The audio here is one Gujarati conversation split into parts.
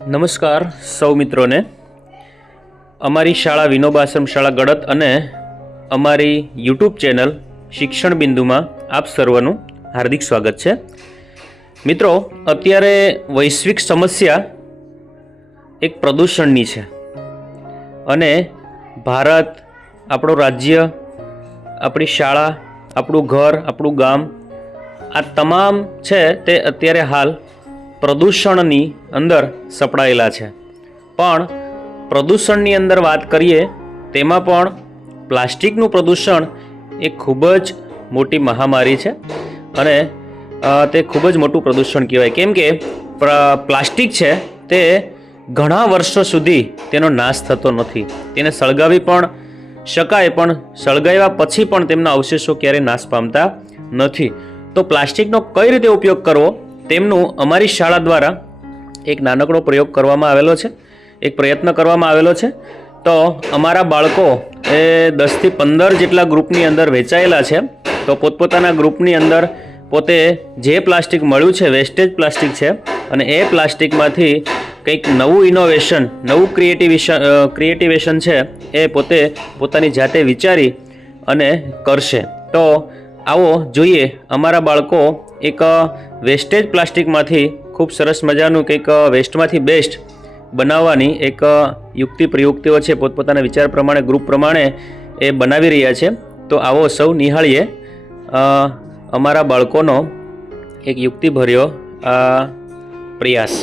નમસ્કાર સૌ મિત્રોને. અમારી શાળા વિનોબાશ્રમ શાળા ગળત અને અમારી યુટ્યુબ ચેનલ શિક્ષણ બિંદુમાં આપ સર્વનું હાર્દિક સ્વાગત છે. મિત્રો, અત્યારે વૈશ્વિક સમસ્યા એક પ્રદૂષણની છે અને ભારત, આપણું રાજ્ય, આપણી શાળા, આપણું ઘર, આપણું ગામ, આ તમામ છે તે અત્યારે હાલ પ્રદૂષણની અંદર સપડાયેલા છે. પણ પ્રદૂષણની અંદર વાત કરીએ તેમાં પણ પ્લાસ્ટિકનું પ્રદૂષણ એ ખૂબ જ મોટી મહામારી છે અને તે ખૂબ જ મોટું પ્રદૂષણ કહેવાય. કેમ કે પ્લાસ્ટિક છે તે ઘણા વર્ષો સુધી તેનો નાશ થતો નથી. તેને સળગાવી પણ શકાય, પણ સળગાવ્યા પછી પણ તેમના અવશેષો ક્યારેય નાશ પામતા નથી. તો પ્લાસ્ટિકનો કઈ રીતે ઉપયોગ કરવો તેમનું અમારી શાળા દ્વારા એક નાનકડો પ્રયોગ કરવામાં આવેલો છે, એક પ્રયત્ન કરવામાં આવેલો છે. તો અમારા બાળકો એ 10થી 15 જેટલા ગ્રુપની અંદર વહેંચાયેલા છે. તો પોતપોતાના ગ્રુપની અંદર પોતે જે પ્લાસ્ટિક મળ્યું છે, વેસ્ટેજ પ્લાસ્ટિક છે, અને એ પ્લાસ્ટિકમાંથી કંઈક નવું ઇનોવેશન, નવું ક્રિએટિવેશન છે એ પોતે પોતાની જાતે વિચારી અને કરશે. તો આવો જોઈએ અમારા બાળકો એક વેસ્ટેજ પ્લાસ્ટિકમાંથી ખૂબ સરસ મજાનું કંઈક વેસ્ટમાંથી બેસ્ટ બનાવવાની એક યુક્તિ પ્રયુક્તિઓ છે, પોતપોતાના વિચાર પ્રમાણે, ગ્રુપ પ્રમાણે એ બનાવી રહ્યા છે. તો આવો સૌ નિહાળીએ અમારા બાળકોનો એક યુક્તિભર્યો પ્રયાસ.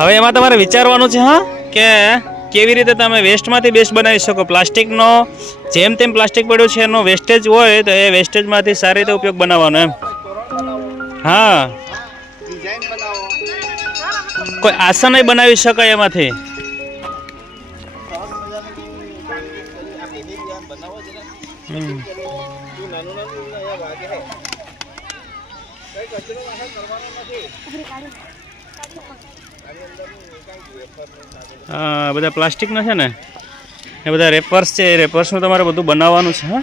હવે એમાં તમારે વિચારવાનું છે હા કે કેવી રીતે તમે વેસ્ટમાંથી બેસ્ટ બનાવી શકો. પ્લાસ્ટિકનો જેમ તેમ પ્લાસ્ટિક પડ્યું છે એનો વેસ્ટેજ હોય તો એ વેસ્ટેજમાંથી સારી રીતે ઉપયોગ બનાવવાનો એમ. હા, કોઈ આસન બનાવી શકાય એમાંથી. હા, બધા પ્લાસ્ટિકના છે ને એ બધા રેપર્સ છે. એ રેપર્સનું તમારે બધું બનાવવાનું છે. હા,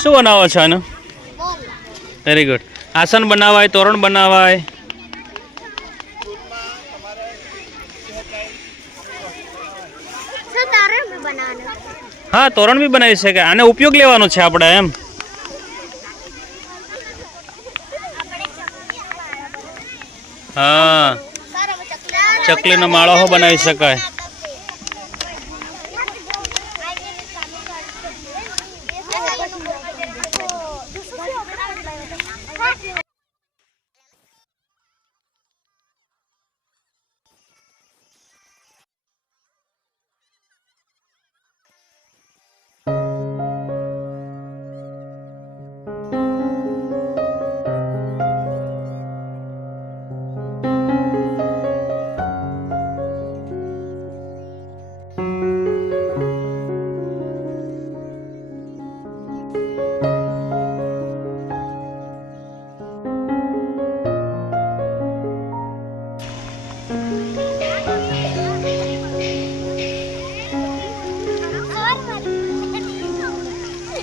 શું બનાવો છો આનું? Very good. આસન બનાવાય, તોરણ બનાવાય. હા, તોરણ બી બનાવી શકે. આને ઉપયોગ લેવાનો છે આપણે એમ. હા, ચકલીનો માળો હો બનાવી શકાય.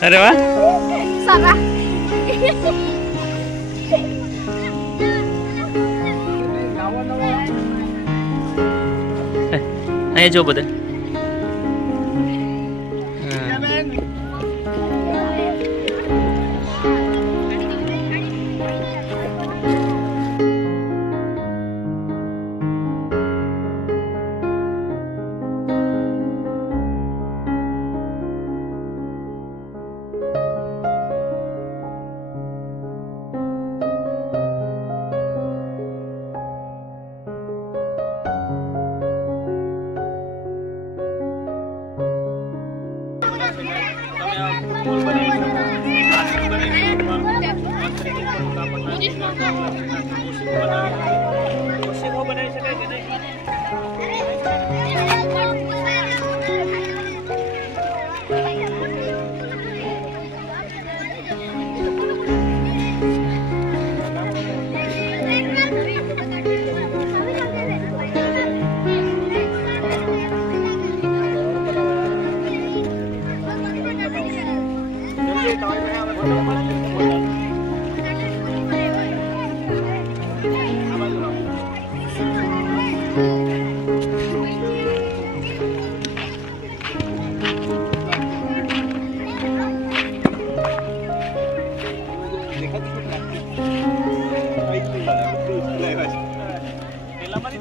અરે વાહ, સારા. અહીંયા જો બધા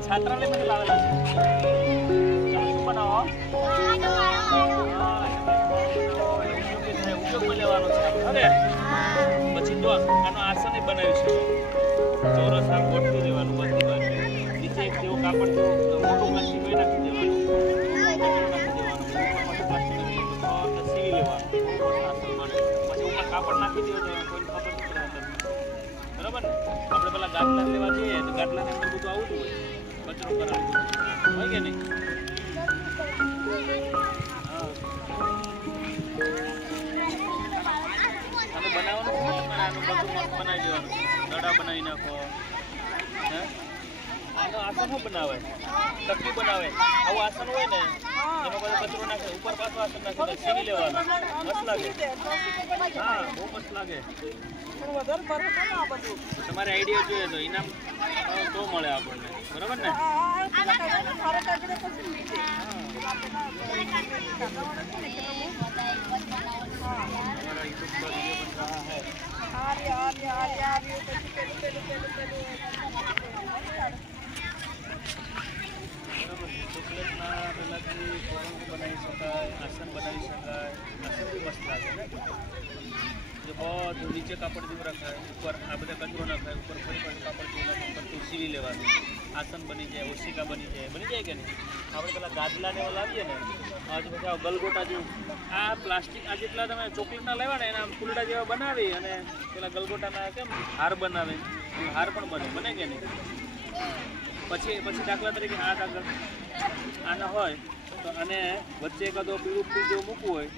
છાત્રાલય માંથી લાવેલા છે. શું બનાવો? ઉપયોગમાં લેવાનો છે. અરે પછી તો આનો આસન બનાવી શકો. ચોરસ આમ ગોઠવી દેવાનું બધી બાજુ. નીચે એક જેવું કાપડ જેવું મોટું પ્લાસ્ટિક હોય નાખી દેવાનું. સીવી લેવાનું. આસન બને. પછી ઉપર કાપડ નાખી દેવાનું. કોઈ ખબર નહીં પડે. બરાબર ને? આપણે પેલા ગાટલા લેવા જઈએ તો ગાટલાને અંદર બધું આવતું હોય. કચરો કરાવી હોય કે નહીં? આનું બનાવવાનું આનું બધું મસ્ત બનાવી દેવાનું. દડા બનાવી નાખો. આનું આસન શું બનાવે? તકલી બનાવે. આવું આસન હોય ને એમાં બધો કચરો નાખે. ઉપર પાછું આસન નાખી સીવી લેવાનું. મસ્ત લાગે. હા, બહુ મસ્ત લાગે. તમારે આઈડિયા જોઈએ તો ઇનામ તો મળે આપણને. બરાબર ને? નીચે કાપડ જેવું રખાય, ઉપર આ બધા કચરો નાખાય, ઉપર ફરી કાપડ જેવું નાખાય, ઉપર તું સીવી લેવાનું, આસન બની જાય, ઓશિકા બની જાય કે નહીં? આપણે પેલા ગાદલા ને એવા લાવીએ ને, હજુ પછી આ ગલગોટા જેવું આ પ્લાસ્ટિક આ જેટલા તમે ચોકલેટના લેવા ને એના ફૂલડા જેવા બનાવી અને પેલા ગલગોટાના કેમ હાર બનાવે, હાર પણ બને કે નહીં? પછી દાખલા તરીકે આ કાગળ આના હોય તો અને વચ્ચે એકાદો પીળું ફૂલ જેવું મૂકવું હોય,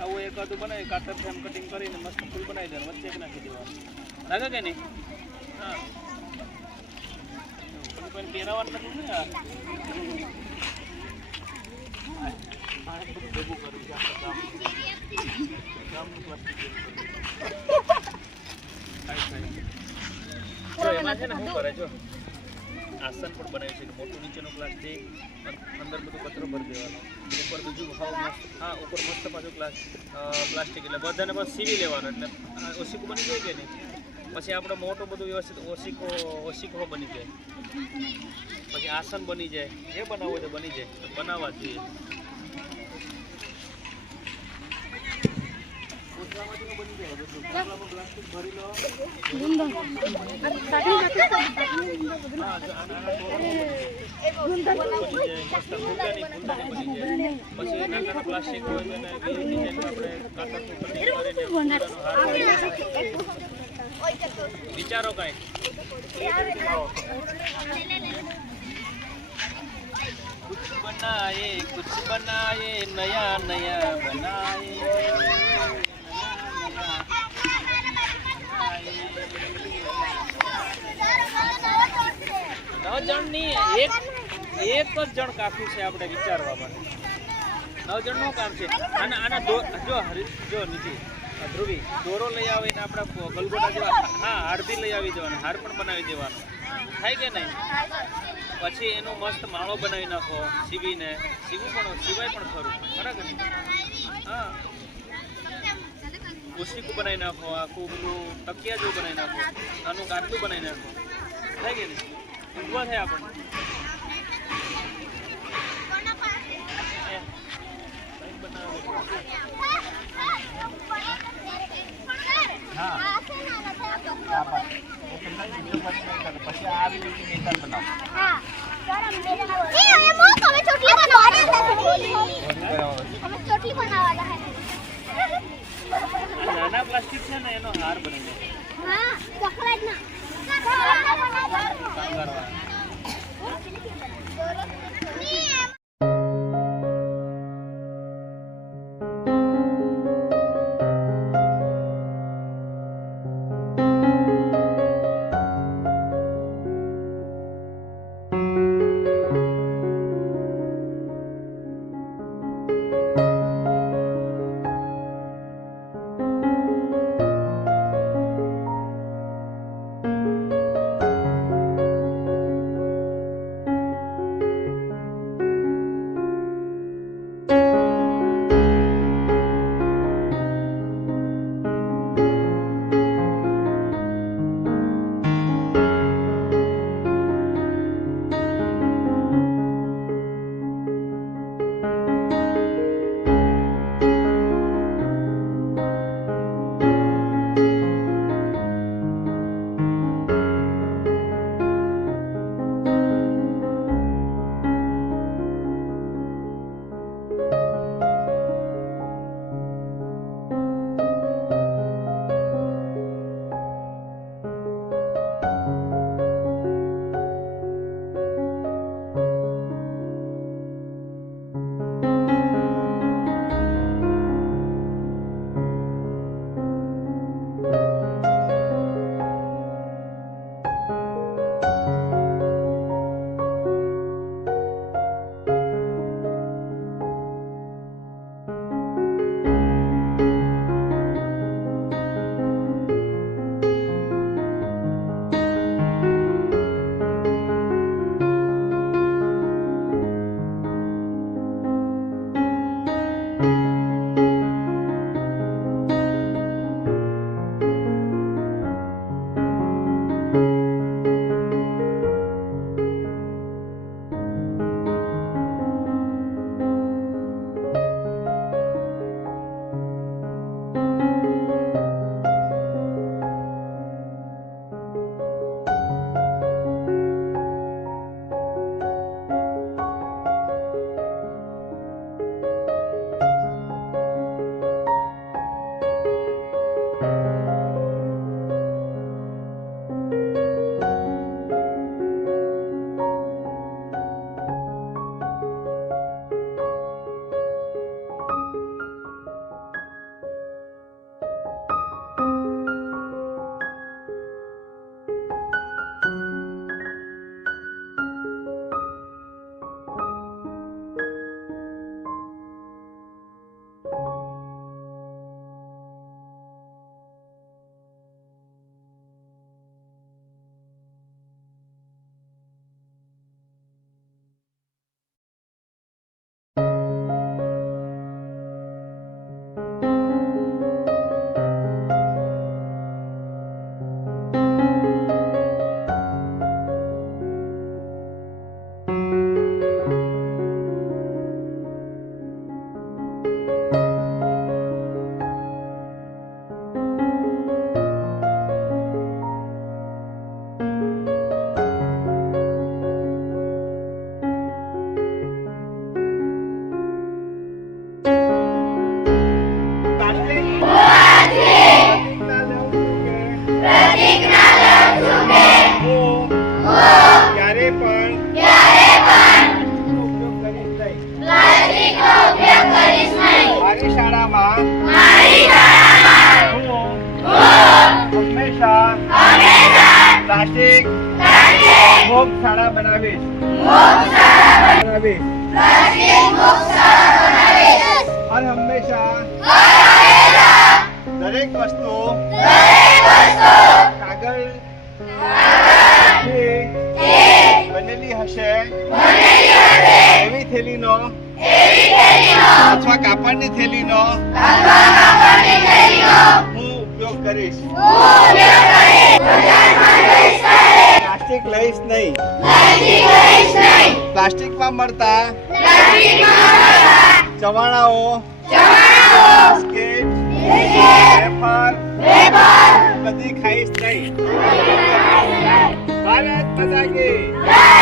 આવું એકાદું બનાવી કાતરથી એમ કટિંગ કરીને મસ્ત ફૂલ બનાવી દેવાનું, વચ્ચે એક નાખી દેવાનું, લાગે કે નહીં? હા, કોઈ પહેરાવાનું નથી ને યાર. ભેગું કર્યું છે જો એમાં છે ને શું કરે જો આસન પણ બનાવ્યું છે કે મોટું નીચેનું પ્લાસ્ટિક અંદર બધું કચરો ભરી દેવાનો, ઉપર બીજું હાવ મસ્ત, હા ઉપર મસ્ત પાછું પ્લાસ્ટિક એટલે બધાને બસ સીવી લેવાનો એટલે ઓશિકું બની જાય કે નહીં? પછી આપણે મોટું બધું વ્યવસ્થિત ઓશિકો બની જાય, પછી આસન બની જાય, જે બનાવવું હોય તો બની જાય, તો બનાવવા જોઈએ. બની જાય બધું, પ્લાસ્ટિક ભરી લો. પ્લાસ્ટિક વિચારો કઈ कुछ बनाए नया नया बनाए નવજણની એક જ જણ કાફી છે આપણે વિચારવા માટે. 9 જણનું કામ છે. આના જો નીતિ ધ્રુવી દોરો લઈ આવીને આપણા ગલગોટા જેવા હા હારથી લઈ આવી દેવાનો, હાર પણ બનાવી દેવાનો, થાય કે નહીં? પછી એનો મસ્ત માળો બનાવી નાખો સીવીને, સિવાય પણ ખરું, બરાબર ને? હા, ઓશિકું બનાવી નાખો, આખું પેલું તકિયા જેવું બનાવી નાખો, આનું ગાદલું બનાવી નાખો, થાય કે નહીં? ઊભા થાય આપણને. નાના પ્લાસ્ટિક છે ને એનો હાર બની જાય. મુક્ત શાળા બનાવીશ. અને હંમેશા દરેક વસ્તુ કાગળથી બનેલી હશે એવી થેલીનો અથવા કાપડની થેલીનો હું ઉપયોગ કરીશ. પ્લાસ્ટિક લઈશ નહીં. પ્લાસ્ટિકમાં મળતા ચવાણાઓ, બિસ્કિટ, વેફર બધી ખાઈશ નહીં. ભારત માતા કી જય.